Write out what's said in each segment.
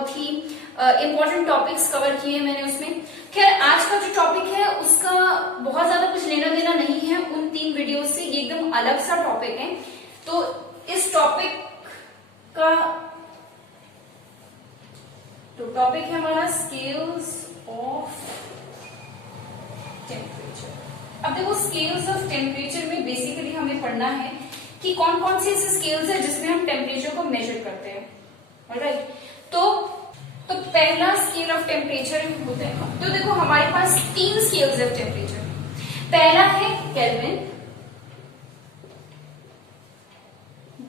बहुत ही important topics cover किए हैं मैंने उसमें। खैर आज का जो टॉपिक है उसका बहुत ज्यादा कुछ लेना देना नहीं है उन 3 वीडियो से, ये एकदम अलग सा टॉपिक है। तो इस टॉपिक का टॉपिक है हमारा स्केल्स ऑफ टेम्परेचर। अब देखो स्केल्स ऑफ टेम्परेचर में बेसिकली हमें पढ़ना है कि कौन कौन से ऐसे स्केल्स है जिसमें हम टेम्परेचर को मेजर करते हैं। ऑलराइट, तो पहला स्केल ऑफ टेम्परेचर होता है। तो देखो हमारे पास 3 स्केल्स ऑफ टेम्परेचर। पहला है केल्विन,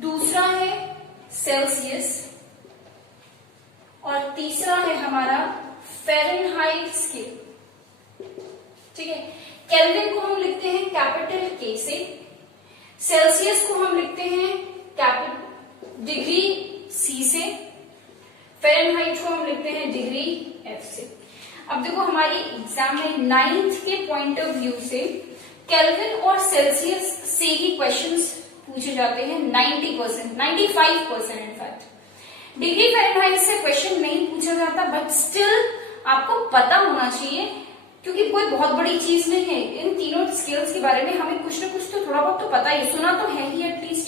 दूसरा है सेल्सियस और तीसरा है हमारा फ़ारेनहाइट स्केल। ठीक है, केल्विन को हम लिखते हैं कैपिटल के से, सेल्सियस को हम लिखते हैं कैपिटल डिग्री सी से, फ़ारेनहाइट को हम लिखते हैं डिग्री एफ से। अब देखो हमारी एग्जाम में 9th के पॉइंट ऑफ व्यू से केल्विन और सेल्सियस से ही क्वेश्चंस पूछे जाते हैं 90%, 95% इनफैक्ट। डिग्री फ़ारेनहाइट से क्वेश्चन नहीं पूछा जाता, बट स्टिल आपको पता होना चाहिए क्योंकि कोई बहुत बड़ी चीज नहीं है। इन तीनों स्केल्स के बारे में हमें कुछ ना कुछ तो थोड़ा बहुत तो पता ही, सुना तो है ही एटलीस्ट।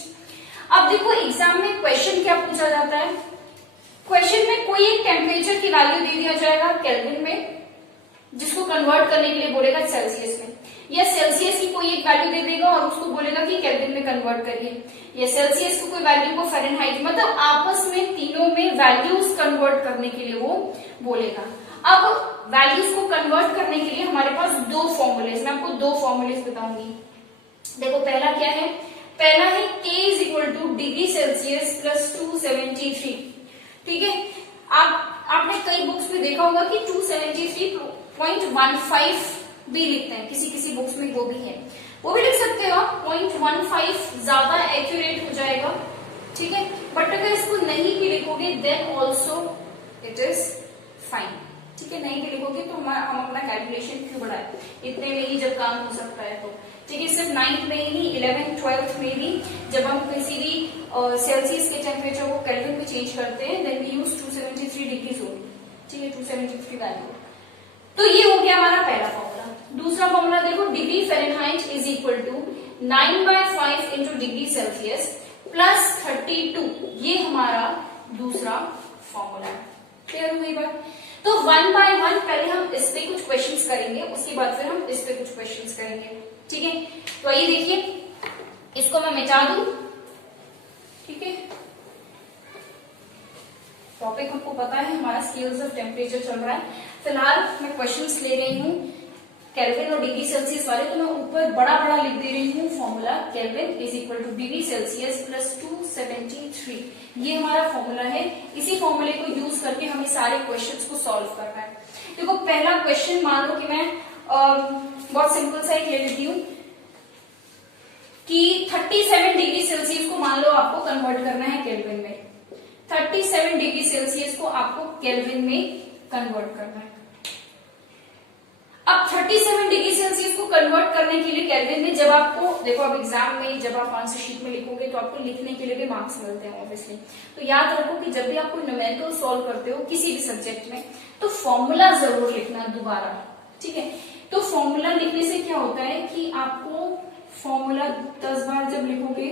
अब देखो एग्जाम में क्वेश्चन क्या पूछा जाता है, क्वेश्चन में कोई एक टेम्परेचर की वैल्यू दे दिया जाएगा केल्विन में, जिसको कन्वर्ट करने के लिए बोलेगा सेल्सियस में, या सेल्सियस की कोई एक वैल्यू दे देगा और उसको बोलेगा कि केल्विन में कन्वर्ट करिए, या सेल्सियस की कोई वैल्यू को फ़ारेनहाइट, मतलब आपस में तीनों में वैल्यूज कन्वर्ट करने के लिए वो बोलेगा। अब वैल्यूज को कन्वर्ट करने के लिए हमारे पास 2 फॉर्मूलेज, मैं आपको 2 फॉर्मूलेज बताऊंगी। देखो पहला क्या है, पहला है K is equal to degree Celsius plus 273। ठीक है, आपने कई बुक्स में देखा होगा कि 273.15 भी लिखते हैं, किसी किसी बुक्स में वो भी है, वो भी लिख सकते हो आप। 0.15 ज्यादा एक्यूरेट हो जाएगा। ठीक है, बट अगर इसको नहीं भी लिखोगे then also it is fine. ठीक है, नहीं भी लिखोगे तो हम अपना कैलकुलेशन क्यों बढ़ाए, इतने में ही जब काम हो सकता है तो। ठीक है, सिर्फ 9th में ही नहीं, 11th 12th में भी जब हम किसी भी सेल्सियस के टेम्परेचर को केल्विन में चेंज करते हैं देन वी यूज 273 डिग्रीज होगी। ठीक है, 273 वैल्यू। तो ये हो गया हमारा पहला फॉर्मूला। दूसरा फॉर्मूला देखो, degree Fahrenheit is equal to 9/5 into degree Celsius plus 32। ये हमारा दूसरा फॉर्मूला है। क्लियर हुई बात? तो 1 by 1 पहले हम इस पे कुछ क्वेश्चंस करेंगे, उसके बाद फिर हम इस पे कुछ क्वेश्चंस करेंगे। ठीक है, तो आइए देखिए, इसको मैं मिटा दूं। ठीक है, टॉपिक हमको पता है, हमारा स्केल्स ऑफ टेम्परेचर चल रहा है। फिलहाल मैं क्वेश्चंस ले रही हूँ केल्विन और डिग्री सेल्सियस वाले, तो मैं ऊपर बड़ा बड़ा लिख दे रही हूँ formula, kelvin is equal to degree Celsius plus 273। ये हमारा फॉर्मूला है। इसी फॉर्मूले को यूज करके हमें सारे क्वेश्चंस को सॉल्व करना है। देखो पहला क्वेश्चन मान लो कि मैं बहुत सिंपल सा एक ले लेती हूँ कि 37 डिग्री सेल्सियस को मान लो आपको कन्वर्ट करना है केल्विन में। 37 डिग्री सेल्सियस को आपको केल्विन में कन्वर्ट करना है। अब 37 डिग्री सेल्सियस को कन्वर्ट करने के लिए केल्विन में, जब आपको देखो अब एग्जाम में जब आप आंसर शीट में लिखोगे तो आपको लिखने के लिए भी मार्क्स मिलते हैं ऑब्वियसली। तो याद रखो कि जब भी आप कोई न्यूमेरिकल सॉल्व करते हो किसी भी सब्जेक्ट में तो फॉर्मूला जरूर लिखना दोबारा। ठीक है, तो फॉर्मूला लिखने से क्या होता है कि आपको फॉर्मूला 10 बार जब लिखोगे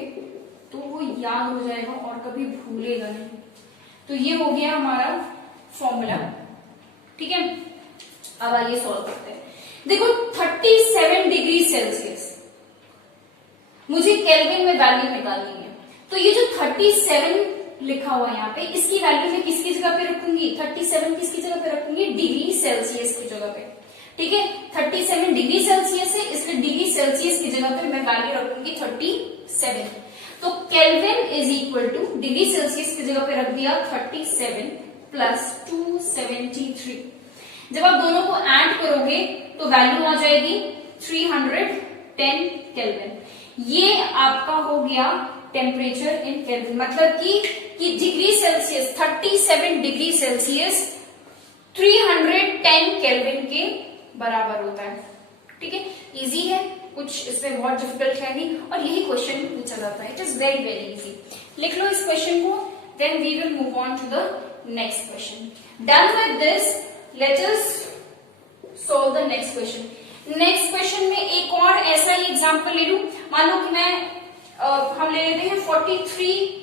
तो वो याद हो जाएगा और कभी भूलेगा नहीं। तो ये हो गया हमारा फॉर्मूला। ठीक है, अब आइए सॉल्व करते हैं। देखो 37 डिग्री सेल्सियस मुझे केल्विन में वैल्यू निकालनी है, तो ये जो 37 लिखा हुआ है यहाँ पे, इसकी वैल्यू मैं किसकी जगह पे रखूंगी, 37 किसकी जगह पे रखूंगी, डिग्री सेल्सियस की जगह पे। ठीक है, 37 डिग्री सेल्सियस है, इसलिए डिग्री सेल्सियस की जगह पे मैं वैल्यू रखूंगी 37। तो kelvin is equal to degree Celsius की जगह पे रख दिया 37 प्लस 273। जब आप दोनों को ऐड करोगे तो वैल्यू आ जाएगी 310 केल्विन। ये आपका हो गया टेम्परेचर इन केल्विन, मतलब कि degree Celsius 37 degree Celsius 310 kelvin के बराबर होता है। ठीक है, इजी है, कुछ इसमें बहुत डिफिकल्ट है नहीं, और यही क्वेश्चन पूछा जाता है। It is very very easy. लिख लो इस क्वेश्चन को, then we will move on to the next question. Done with this, let us solve the next question. Next question में एक और ऐसा ही एग्जांपल ले लूं। मान लो कि हम ले लेते हैं 43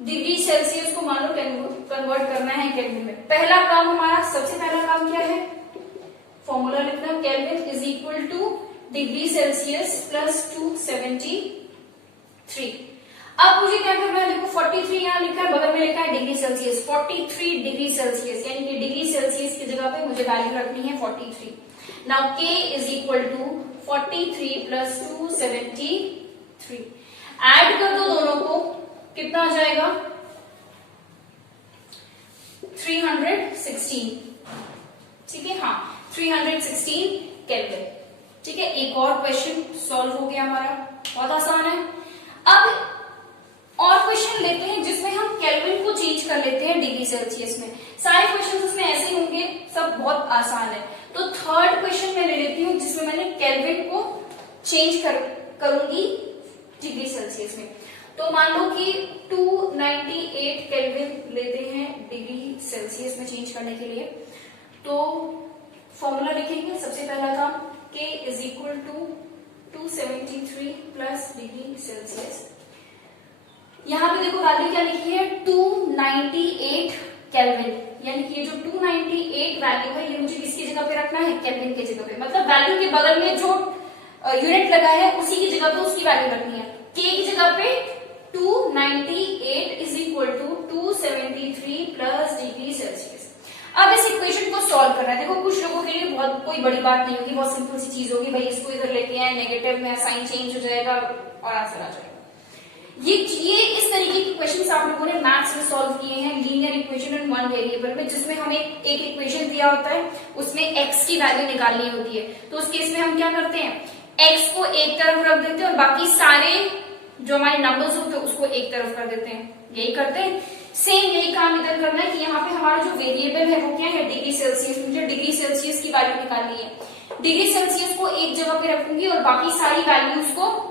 डिग्री सेल्सियस को मान लो कन्वर्ट करना है केल्विन में। पहला काम हमारा, सबसे पहला काम क्या है, फॉर्मूला लिखना, kelvin is equal to degree Celsius plus 273। अब मुझे क्या करना है, देखो 43 यहाँ लिखा है, बगल में लिखा है डिग्री सेल्सियस, 43 डिग्री सेल्सियस, यानी कि डिग्री सेल्सियस की जगह पे मुझे वैल्यू रखनी है 43। Now k is equal to 43 plus 273। Add कर दो दोनों को, कितना आ जाएगा, 316। ठीक है, हाँ 316 केल्विन। ठीक है, एक और क्वेश्चन सॉल्व हो गया हमारा, बहुत आसान है। अब और क्वेश्चन लेते हैं जिसमें हम केल्विन को चेंज कर लेते हैं डिग्री सेल्सियस में। सारे क्वेश्चन उसमें ऐसे ही होंगे, सब बहुत आसान है। तो थर्ड क्वेश्चन मैं ले लेती हूँ जिसमें मैंने केल्विन को चेंज करूंगी डिग्री सेल्सियस में। तो मान लो कि 298 केल्विन लेते हैं डिग्री सेल्सियस में चेंज करने के लिए। तो फॉर्मूला लिखेंगे, सबसे पहला काम k is equal to 273 plus degree Celsius. यहाँ पे देखो वैल्यू क्या लिखी है, 298 केल्विन, यानी कि ये जो 298 वैल्यू है ये मुझे किसकी जगह पे रखना है, केल्विन की जगह पे। मतलब वैल्यू के बगल में जो यूनिट लगा है उसी की जगह पे उसकी वैल्यू रखनी है। k की जगह पे 298 is equal to 273 plus degree Celsius. अब इस इक्वेशन को सॉल्व करना है। देखो कुछ लोगों के लिए बहुत कोई बड़ी बात नहीं होगी, बहुत सिंपल सी चीज होगी, भाई इसको इधर लेके आए, नेगेटिव में साइन चेंज हो जाएगा और आंसर आ जाएगा। ये इस तरीके के क्वेश्चंस आप लोगों ने मैथ्स में सॉल्व किए हैं, linear equation in one variable में, जिसमें हमें एक इक्वेशन दिया होता है, उसमें x की वैल्यू निकालनी होती है। तो उस केस में हम क्या करते हैं, x को एक तरफ रख देते हैं और बाकी सारे जो हमारे नंबर्स होते हैं उसको एक तरफ कर देते हैं। यही करते हैं, सेम यही काम इधर करना है कि यहाँ पे हमारा जो वेरिएबल है वो क्या है, डिग्री सेल्सियस। मुझे डिग्री सेल्सियस की वैल्यू निकालनी है। डिग्री सेल्सियस को एक जगह पे रखूंगी और बाकी सारी वैल्यूज को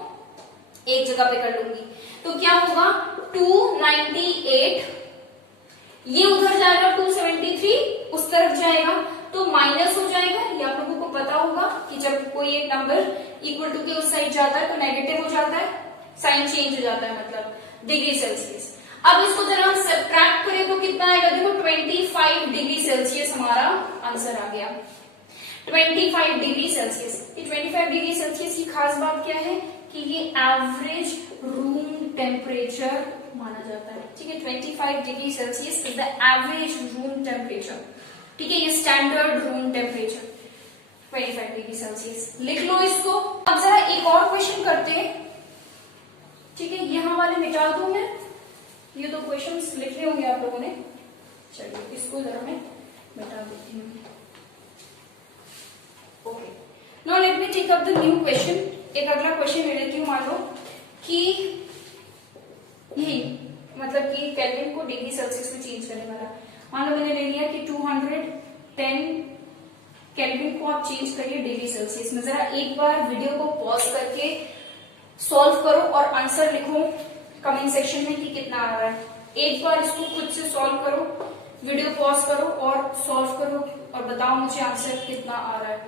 एक जगह पे कर लूंगी। तो क्या होगा, 298 ये उधर जाएगा, 273 उस तरफ जाएगा, तो माइनस हो जाएगा। ये आप लोगों को पता होगा कि जब कोई एक नंबर इक्वल टू के उस साइड जाता है तो नेगेटिव हो जाता है, साइन चेंज हो जाता है, मतलब डिग्री सेल्सियस। अब इसको जरा हम सब्ट्रैक्ट करें तो कितना आएगा, देखो 25 डिग्री सेल्सियस हमारा आंसर आ गया। 25 डिग्री सेल्सियस। ये 25 डिग्री सेल्सियस की खास बात क्या है कि ये एवरेज रूम टेम्परेचर माना जाता है। ठीक है, 25 degree Celsius is the average room temperature. ठीक है, ये standard room temperature 25 degree Celsius. लिख लो इसको। अब जरा एक और क्वेश्चन करते हैं। ठीक है, यहाँ वाले मिटा दूं मैं, ये दो क्वेश्चंस लिखे होंगे आप लोगों ने। चलिए इसको जरा मैं मिटा देती हूँ। Okay, now let me take up the new question. एक अगला क्वेश्चन ले लेती हूँ। मान लो कि यही मतलब कि केल्विन को डिग्री सेल्सियस में चेंज करने वाला। मान लो मैंने ले लिया कि 210 केल्विन को आप चेंज करिए डिग्री सेल्सियस में। जरा एक बार वीडियो को पॉज करके सॉल्व करो और आंसर लिखो कमेंट सेक्शन में कि कितना आ रहा है। एक बार इसको खुद से सॉल्व करो, वीडियो पॉज करो और सॉल्व करो और बताओ मुझे आंसर कितना आ रहा है।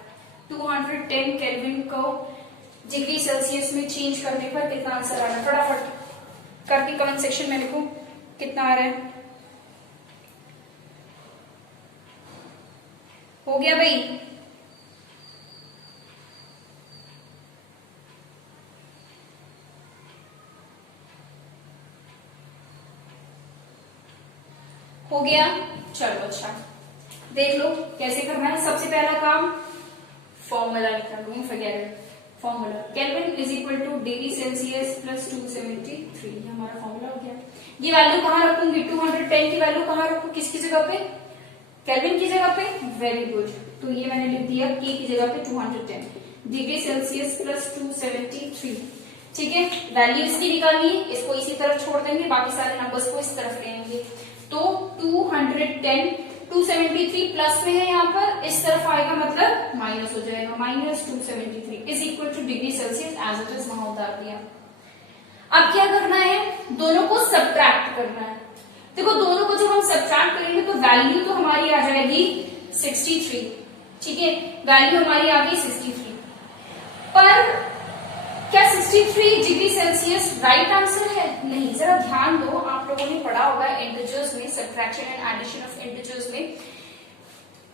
210 केल्विन को डिग्री सेल्सियस में चेंज करने पर कितना आंसर आ रहा है, फटाफट करके कमेंट सेक्शन में लिखो कितना आ रहा है। हो गया भाई? हो गया? चलो अच्छा, देख लो कैसे करना है। सबसे पहला काम फॉर्मूला निकाल लूंगी, forget formula. Kelvin is equal to degree Celsius plus 273। ये हमारा फॉर्मूला हो गया। ये वैल्यू कहाँ रखूंगी, 210 की वैल्यू कहाँ रखू, किसकी जगह पे, केल्विन की जगह पे। वेरी गुड, तो ये मैंने लिख दिया के की जगह पे 210 डिग्री सेल्सियस प्लस 273। ठीक है, वैल्यू इसकी निकालनी है, इसको इसी तरफ छोड़ देंगे, बाकी सारे नंबर्स को इस तरफ लेंगे। तो 210 273 प्लस में है, यहाँ पर इस तरफ आएगा मतलब माइनस हो जाएगा, minus 273 is equal to degree Celsius as it is वहां उतार दिया। अब क्या करना है, दोनों को सब्ट्रैक्ट करना है। देखो दोनों को जब हम सब्ट्रैक्ट करेंगे तो वैल्यू तो हमारी आ जाएगी 63, ठीक है, वैल्यू हमारी आ गई 63। पर क्या 63 डिग्री सेल्सियस राइट आंसर है? नहीं। जरा ध्यान दो, आप लोगों ने पढ़ा होगा इंटीजर्स में, subtraction and addition of integers में,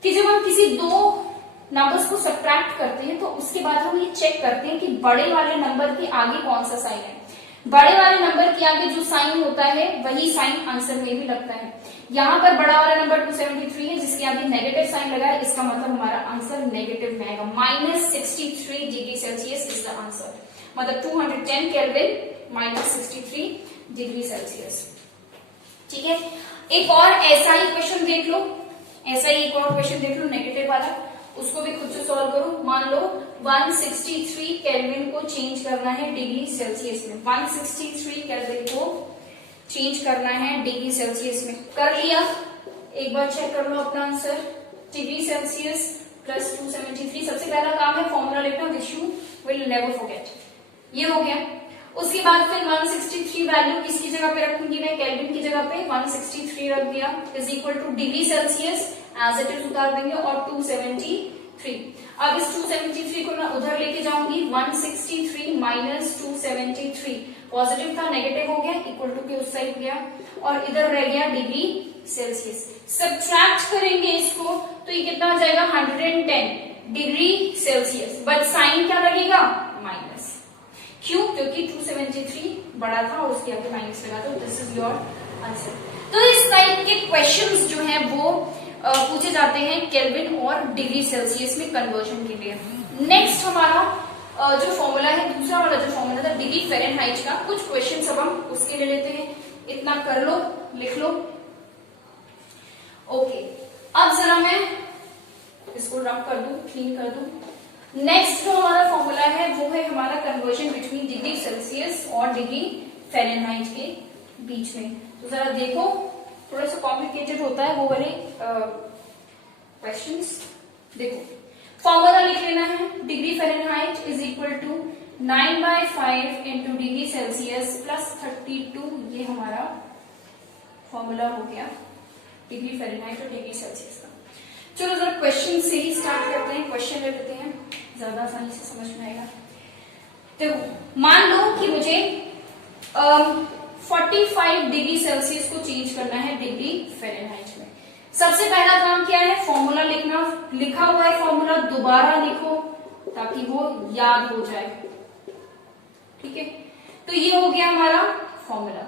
कि जब हम किसी दो नंबर्स को सब्ट्रैक्ट करते हैं तो उसके बाद हम ये चेक करते हैं कि बड़े वाले नंबर के आगे कौन सा साइन है। बड़े वाले नंबर के आगे जो साइन होता है वही साइन आंसर में भी लगता है। यहाँ पर बड़ा वाला नंबर 273 है, जिसके आगे नेगेटिव साइन लगा है, इसका मतलब हमारा आंसर नेगेटिव में आएगा। -63 degree Celsius is the answer, मतलब 210 केल्विन -63 डिग्री सेल्सियस। ठीक है, एक और ऐसा ही क्वेश्चन देख लो, ऐसा ही एक और क्वेश्चन देख लो नेगेटिव वाला, उसको भी खुद से सॉल्व करो। मान लो 163 केल्विन को चेंज करना है डिग्री सेल्सियस में, 163 केल्विन को चेंज करना है डिग्री सेल्सियस में। कर लिया, एक बार चेक कर लो अपना आंसर, डिग्री सेल्सियस प्लस 273। सबसे पहला काम है फॉर्मूला लिखना, which you will never forget. ये हो गया। उसके बाद फिर 163 वैल्यू किसकी जगह पे रखूंगी मैं? केल्विन की जगह पे 163 रख दिया, is equal to degree Celsius as it is उतार देंगे और 273। अब इस 273 को मैं उधर लेके जाऊंगी, 163 माइनस 273, पॉजिटिव था नेगेटिव हो गया, इक्वल टू के उस साइड गया और इधर रह गया डिग्री सेल्सियस। सब्ट्रैक्ट करेंगे इसको तो ये कितना आ जाएगा? 110 डिग्री सेल्सियस, बट साइन क्या लगेगा? माइनस। क्यों? क्योंकि 273 बड़ा था और उसके आगे माइनस लगा, तो दिस इज योर आंसर। तो इस टाइप के क्वेश्चंस जो हैं वो पूछे जाते हैं केल्विन और डिग्री सेल्सियस में कन्वर्जन के लिए। नेक्स्ट हमारा जो फॉर्मूला है, दूसरा वाला जो फॉर्मूला था डिग्री फ़ारेनहाइट का, कुछ क्वेश्चन अब हम उसके ले लेते हैं। इतना कर लो, लिख लो। ओके, अब जरा मैं इसको रब कर दूं, क्लीन कर दूं। नेक्स्ट जो हमारा फॉर्मूला है वो है हमारा कन्वर्जन बिटवीन डिग्री सेल्सियस और डिग्री फ़ारेनहाइट के बीच में। तो जरा देखो, थोड़ा सा कॉम्प्लिकेटेड होता है वो वाले क्वेश्चंस। देखो, फॉर्मूला लिख लेना है, degree Fahrenheit is equal to 9/5 into degree Celsius plus 32। ये हमारा फॉर्मूला हो गया डिग्री फ़ारेनहाइट और डिग्री सेल्सियस का। चलो जरा क्वेश्चन से ही स्टार्ट करते हैं, क्वेश्चन ले लेते हैं, ज्यादा आसानी से समझ में आएगा। देखो, मान लो कि मुझे 45 डिग्री सेल्सियस को चेंज करना है डिग्री फ़ारेनहाइट में। सबसे पहला काम क्या है? फॉर्मूला लिखना। लिखा हुआ है फॉर्मूला, दोबारा लिखो ताकि वो याद हो जाए। ठीक है, तो ये हो गया हमारा फॉर्मूला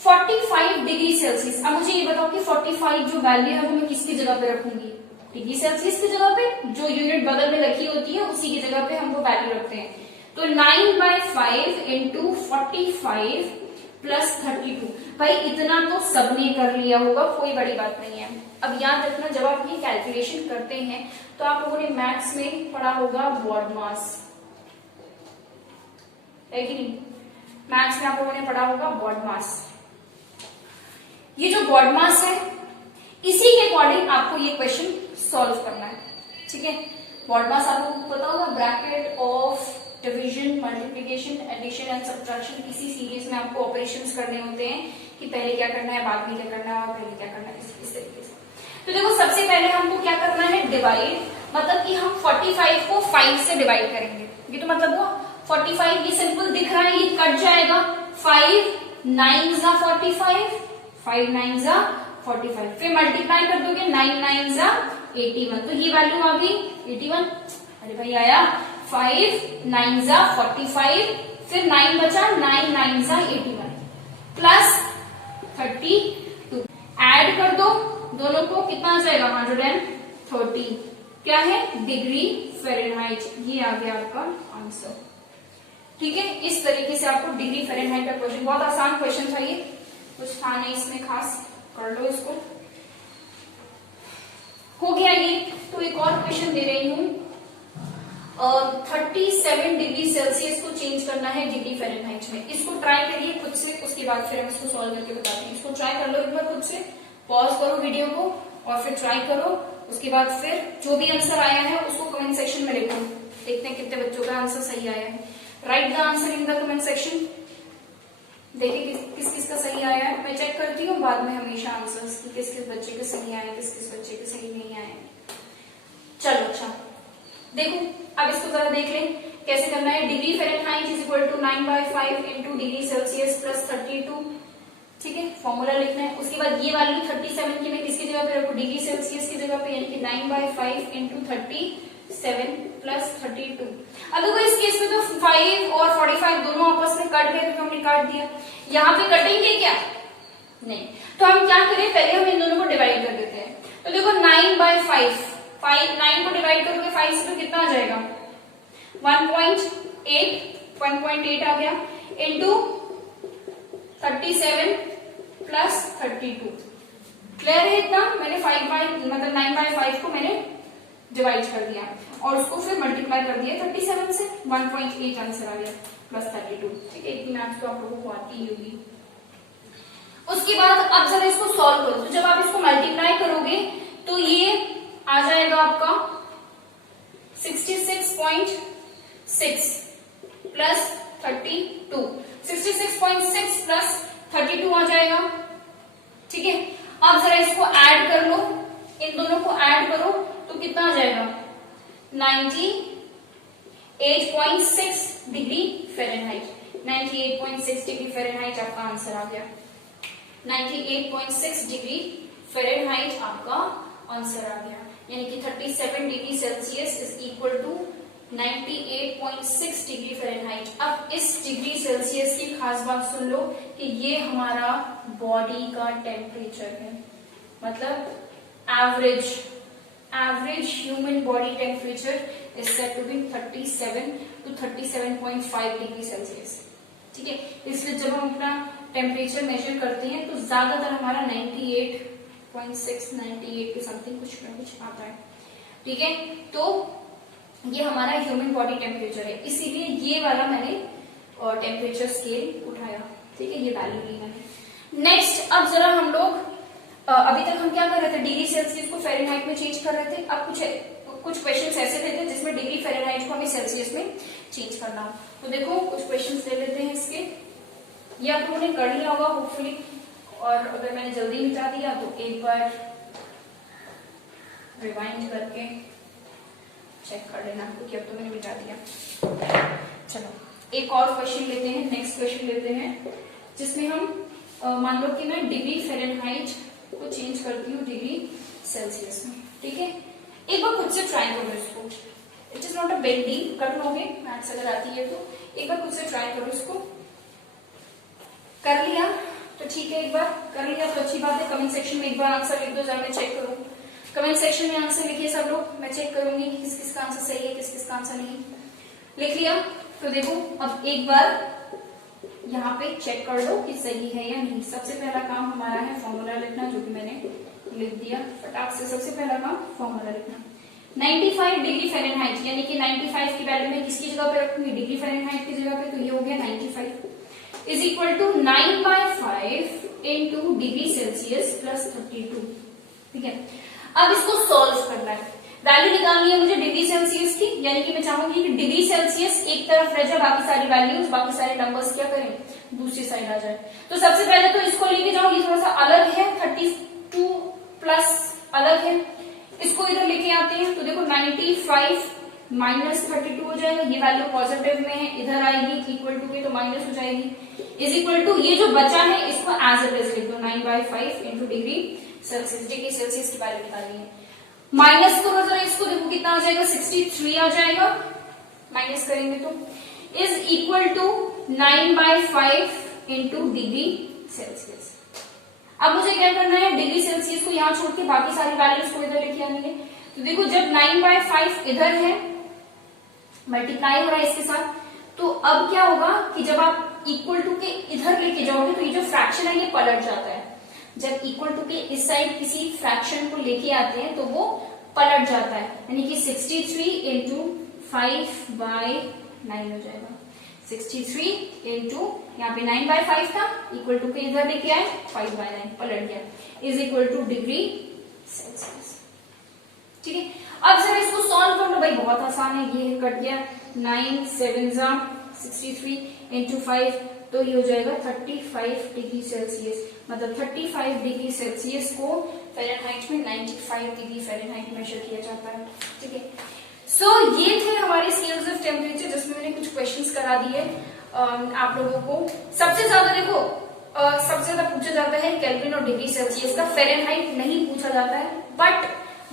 45 डिग्री सेल्सियस। अब मुझे ये बताओ कि 45 जो वैल्यू है वो मैं किसकी जगह पे रखूंगी? डिग्री सेल्सियस की जगह पे, जो यूनिट बगल में रखी होती है उसी की जगह पे हम वो वैल्यू रखते हैं। तो 9/5 इंटू 45 प्लस 32। भाई इतना तो सबने कर लिया होगा, कोई बड़ी बात नहीं है। अब याद रखना, जब आप ये कैलकुलेशन करते हैं तो आप लोगों ने मैथ्स में पढ़ा होगा बॉड मास, है कि नहीं? मैथ्स में आप लोगों ने पढ़ा होगा बॉड मास। ये जो बॉड मास है इसी के अकॉर्डिंग आपको ये क्वेश्चन सॉल्व करना है। ठीक है, बॉड मास आपको पता होगा, bracket of division, multiplication, addition and subtraction, इसी सीरीज में आपको ऑपरेशंस करने होते हैं कि पहले क्या करना है, बाद में क्या करना है और पहले क्या करना है, इस तरीके से। तो देखो, सबसे पहले हमको क्या करना है? डिवाइड, मतलब कि हम 45 को 5 से डिवाइड करेंगे। ये तो मतलब वो 45, ये सिंपल दिख रहा है, ये कट जाएगा। 5 9s are 45, 5 9s are 45, फिर मल्टीप्लाई कर दोगे, 9 9s are 81, तो ये वैल्यू आ गई 81। अरे भाई आया, 5 9s are 45, फिर 9 बचा, 9 9s are 81 प्लस 32। ऐड कर दो दोनों को, कितना आ जाएगा? 130। क्या है? Degree Fahrenheit. ये आ गया आपका आंसर। ठीक है, इस तरीके से आपको डिग्री फ़ारेनहाइट का क्वेश्चन, बहुत आसान क्वेश्चन था ये, कुछ था नहीं इसमें खास, कर लो इसको। हो गया ये। तो एक और क्वेश्चन दे रही हूं, 37 डिग्री सेल्सियस को चेंज करना है डिग्री फ़ारेनहाइट में। इसको ट्राई करिए खुद से, उसके बाद फिर हम इसको सॉल्व करके बताते हैं। इसको ट्राई कर लो एक बार खुद से, पॉज करो वीडियो को और फिर ट्राई करो। उसके बाद फिर जो भी आंसर आया है उसको कमेंट सेक्शन में लिखो, देखते हैं कितने बच्चों का आंसर सही आया है। Right the answer in the comment section. देखिए किस किस का सही आया है। मैं चेक करती हूँ बाद में हमेशा आंसर्स कि किस किस बच्चे के सही आए, किस किस बच्चे के सही नहीं आए। चलो अच्छा देखो, अब इसको जरा देख लें कैसे करना है। Degree Fahrenheit is equal to 9/5 into degree Celsius plus 32, ठीक है, फॉर्मूला लिखना है। उसके बाद ये वैल्यू 37 की मैं किसकी जगह पे रखूं, डिग्री सेल्सियस की जगह पे, यानी कि 9/5 इंटू 37 प्लस 32। अब देखो इस केस में तो 5 और 45 दोनों आपस में कट गए, तो हमने काट दिया। यहाँ पे कटेंगे क्या, नहीं, तो हम क्या करें, पहले हम इन दोनों को डिवाइड कर देते हैं। तो देखो 9/5, 9 को डिवाइड करोगे 5 से तो कितना आ जाएगा 1.8 आ गया, इंटू 37 प्लस 32। क्लियर है इतना, मैंने 9/5 को मैंने डिवाइड कर दिया और उसको फिर मल्टीप्लाई कर दिया 37 से, 1.8 आंसर आ गया प्लस 32। ठीक है, इतनी मैथ्स तो आप लोगों को आती ही होगी। उसके बाद अब जरा इसको सॉल्व करो, तो जब आप इसको मल्टीप्लाई करोगे तो ये आ जाएगा आपका 66.6 प्लस 32, 66.6 प्लस 32 आ जाएगा। ठीक है, अब जरा इसको ऐड कर लो, इन दोनों को ऐड करो तो कितना आ जाएगा 98.6 डिग्री फ़ारेनहाइट। 98.6 डिग्री फ़ारेनहाइट आपका आंसर आ गया। 98.6 डिग्री फ़ारेनहाइट आपका आंसर आ गया, यानी कि 37 degree Celsius is equal to 98.6 degree Fahrenheit. अब इस डिग्री सेल्सियस की खास बात सुन लो कि ये हमारा बॉडी का टेम्परेचर है, मतलब average human body temperature is said to be 37 to 37.5 degree Celsius. ठीक है, इसलिए जब हम अपना टेम्परेचर मेजर करते हैं तो ज्यादातर हमारा 98.6, 98 के समथिंग कुछ ना कुछ आता है। ठीक है, तो ये हमारा ह्यूमन बॉडी टेम्परेचर है, इसीलिए ये वाला मैंने टेम्परेचर स्केल उठाया। ठीक है, ये वैल्यू ली मैंने। नेक्स्ट, अब जरा हम लोग अभी तक हम क्या कर रहे थे, डिग्री सेल्सियस को फ़ारेनहाइट में चेंज कर रहे थे। अब कुछ क्वेश्चंस ऐसे थे जिसमें डिग्री फ़ारेनहाइट को हमें सेल्सियस में चेंज करना हो। तो देखो कुछ क्वेश्चंस ले लेते हैं इसके, ये आप लोगों ने कर लिया होगा होपफुली, और अगर मैंने जल्दी मिटा दिया तो एक बार रिवाइंड करके चेक कर लेना, क्योंकि अब तो मैंने मिटा दिया। चलो एक और क्वेश्चन लेते हैं, नेक्स्ट क्वेश्चन लेते हैं, जिसमें हम मान लो कि मैं डिग्री फ़ारेनहाइट को चेंज करती हूँ डिग्री सेल्सियस में। ठीक है, एक बार खुद से ट्राई करो इसको, it is not a big deal, कर लोगे, मैथ्स अगर आती है तो एक बार खुद से ट्राई करो इसको। कर लिया तो ठीक है, एक बार कर लिया तो अच्छी बात है। कमेंट सेक्शन में एक बार आंसर लिख दो, जरा मैं चेक करूँ। कमेंट सेक्शन में आंसर लिखिए सब लोग, मैं चेक करूंगी कि किस किस का आंसर सही है, किस किस का आंसर नहीं। लिख लिया तो देखो अब एक बार यहाँ पे चेक कर लो कि सही है या नहीं। सबसे पहला काम हमारा है फॉर्मूला लिखना, जो कि मैंने लिख दिया फटाक से। सबसे पहला काम फॉर्मूला लिखना, 95 डिग्री फ़ारेनहाइट, यानी कि 95 की वैल्यू मैं किसकी जगह पे रखूंगी, डिग्री फ़ारेनहाइट की जगह पे, तो ये हो गया 95 is equal to 9/5 into degree Celsius plus 32। ठीक है, अब इसको सॉल्व करना है, वैल्यू निकालनी है मुझे डिग्री सेल्सियस की, यानी कि मैं चाहूंगी कि डिग्री सेल्सियस एक तरफ रह जाए, बाकी सारी वैल्यूज, बाकी सारे नंबर्स क्या करें, दूसरी साइड आ जाए। तो सबसे पहले तो इसको लेके जाओ, ये थोड़ा सा अलग है, 32 प्लस अलग है, इसको इधर लेके आते हैं। तो देखो 95 माइनस 32 हो जाएगा, ये वैल्यू पॉजिटिव में है, इधर आएगी इक्वल टू के तो माइनस हो जाएगी, इज इक्वल टू ये जो बचा है इसको एज इट इज लिख दो, 9/5 into degree Celsius. Degree Celsius की वैल्यू निकालनी है, माइनस करो जरा इसको, देखो कितना आ जाएगा 63 आ जाएगा, माइनस करेंगे तो is equal to 9/5 into degree Celsius. अब मुझे क्या करना है, डिग्री सेल्सियस को यहाँ छोड़ के बाकी सारी वैल्यूज को इधर लेके आनी है। तो देखो जब 9/5 इधर है, मल्टीप्लाई हो रहा है इसके साथ, तो अब क्या होगा कि जब आप इक्वल टू के इधर लेके जाओगे तो ये जो फ्रैक्शन है ये पलट जाता है। जब इक्वल टू के इस साइड किसी फ्रैक्शन को लेके आते हैं तो वो पलट जाता है, यानी कि 63 इंटू 5/9 हो जाएगा। 63 इंटू यहाँ पे 9/5 था, इक्वल टू के इधर लेके आए 5/9 पलट गया, is equal to degree Celsius. ठीक है, अब जरा इसको सॉल्व कर लो भाई, बहुत आसान है, ये कट गया, 9 7 63 इंटू 5 तो ये हो जाएगा 35 डिग्री सेल्सियस, मतलब 35 डिग्री सेल्सियस को फ़ारेनहाइट में 95 डिग्री फ़ारेनहाइट मेजर किया जाता है। ठीक है, सो ये थे हमारे स्केल्स ऑफ टेम्परेचर, जिसमें मैंने कुछ क्वेश्चंस करा दिए आप लोगों को। सबसे ज्यादा देखो सबसे ज्यादा पूछा जाता है केल्विन और डिग्री सेल्सियस का, फ़ारेनहाइट नहीं पूछा जाता है, बट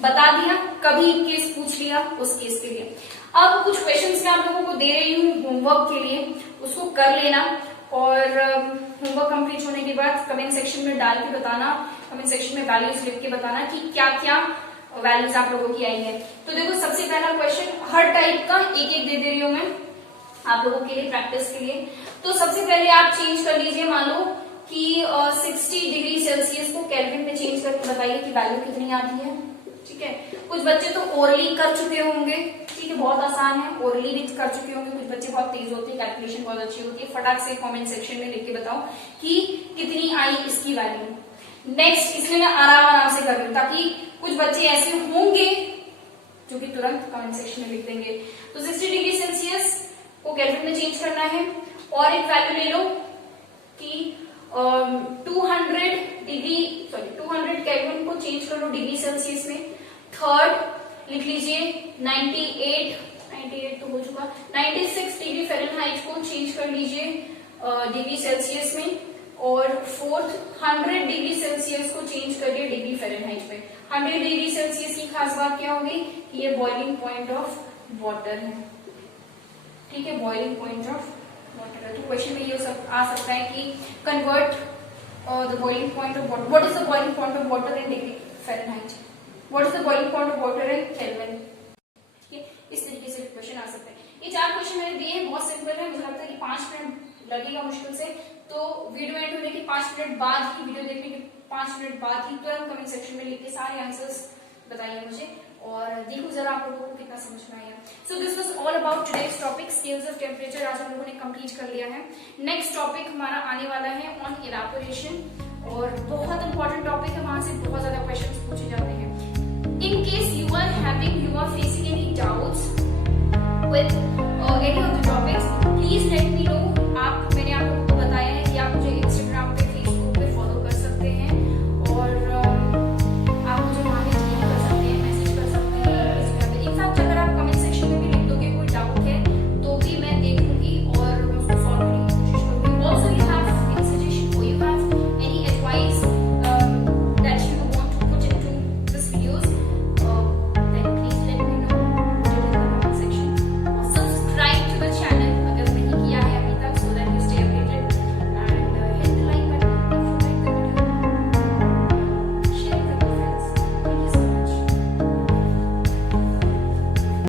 बता दिया, कभी केस पूछ लिया उस केस के लिए। अब कुछ क्वेश्चंस मैं आप लोगों को दे रही हूँ होमवर्क के लिए, उसको कर लेना और होमवर्क कंप्लीट होने के बाद कमेंट सेक्शन में डाल के बताना, कमेंट सेक्शन में वैल्यूज लिख के बताना कि क्या क्या वैल्यूज आप लोगों की आई है। तो देखो सबसे पहला क्वेश्चन, हर टाइप का एक एक दे रही हूँ मैं आप लोगों के लिए प्रैक्टिस के लिए। तो सबसे पहले आप चेंज कर लीजिए, मान लो कि 60 डिग्री सेल्सियस को केल्विन में चेंज करके बताइए कि वैल्यू कितनी आती है। ठीक है, कुछ बच्चे तो ओरली कर चुके होंगे, ठीक है, बहुत आसान है, ओरली भी कर चुके होंगे, कुछ बच्चे बहुत तेज होते हैं, कैलकुलेशन बहुत अच्छी होती है, फटाक से कमेंट सेक्शन में लिख के बताओ कि कितनी आई इसकी वैल्यू। नेक्स्ट, इसलिए मैं आराम से कर रही हूँ ताकि कुछ बच्चे ऐसे होंगे जो कि तुरंत कमेंट सेक्शन में लिख देंगे। तो 60 डिग्री सेल्सियस को केल्विन में चेंज करना है, और एक वैल्यू ले लो कि 200 केल्विन को चेंज कर लो डिग्री सेल्सियस में। थर्ड लिख लीजिए 98 तो हो चुका, 96 डिग्री फ़ारेनहाइट को चेंज कर लीजिए डिग्री सेल्सियस में। और फोर्थ 100 डिग्री सेल्सियस को चेंज करिए डिग्री फ़ारेनहाइट में। 100 डिग्री सेल्सियस की खास बात क्या होगी कि ये बॉइलिंग पॉइंट ऑफ वाटर है। ठीक है, बॉइलिंग पॉइंट ऑफ वाटर है। तो क्वेश्चन में ये आ सकता है कि convert the boiling point of water, what is the boiling point of water in degree Fahrenheit, what is the boiling point of water in kelvin. ठीक है, इस तरीके से क्वेश्चन आ सकते हैं। ये 4 क्वेश्चन मैंने दिए हैं, बहुत सिंपल है, मुझे लगता है कि 5 मिनट लगेगा मुश्किल से। तो वीडियो एंड होने के 5 मिनट बाद ही, वीडियो देखने के 5 मिनट बाद ही तुरंत कमेंट सेक्शन में लिख के सारे आंसर्स बताइए मुझे, और देखो जरा आप लोगों को कितना समझ में आया। So this was all about today's topic, scales of temperature. आज हम लोगों ने कंप्लीट कर लिया है। नेक्स्ट टॉपिक हमारा आने वाला है ऑन इवेपोरेशन, और बहुत इंपॉर्टेंट टॉपिक है, वहां से बहुत ज्यादा क्वेश्चंस पूछे जाते हैं। In case you are facing any doubts with any of the topics, please let me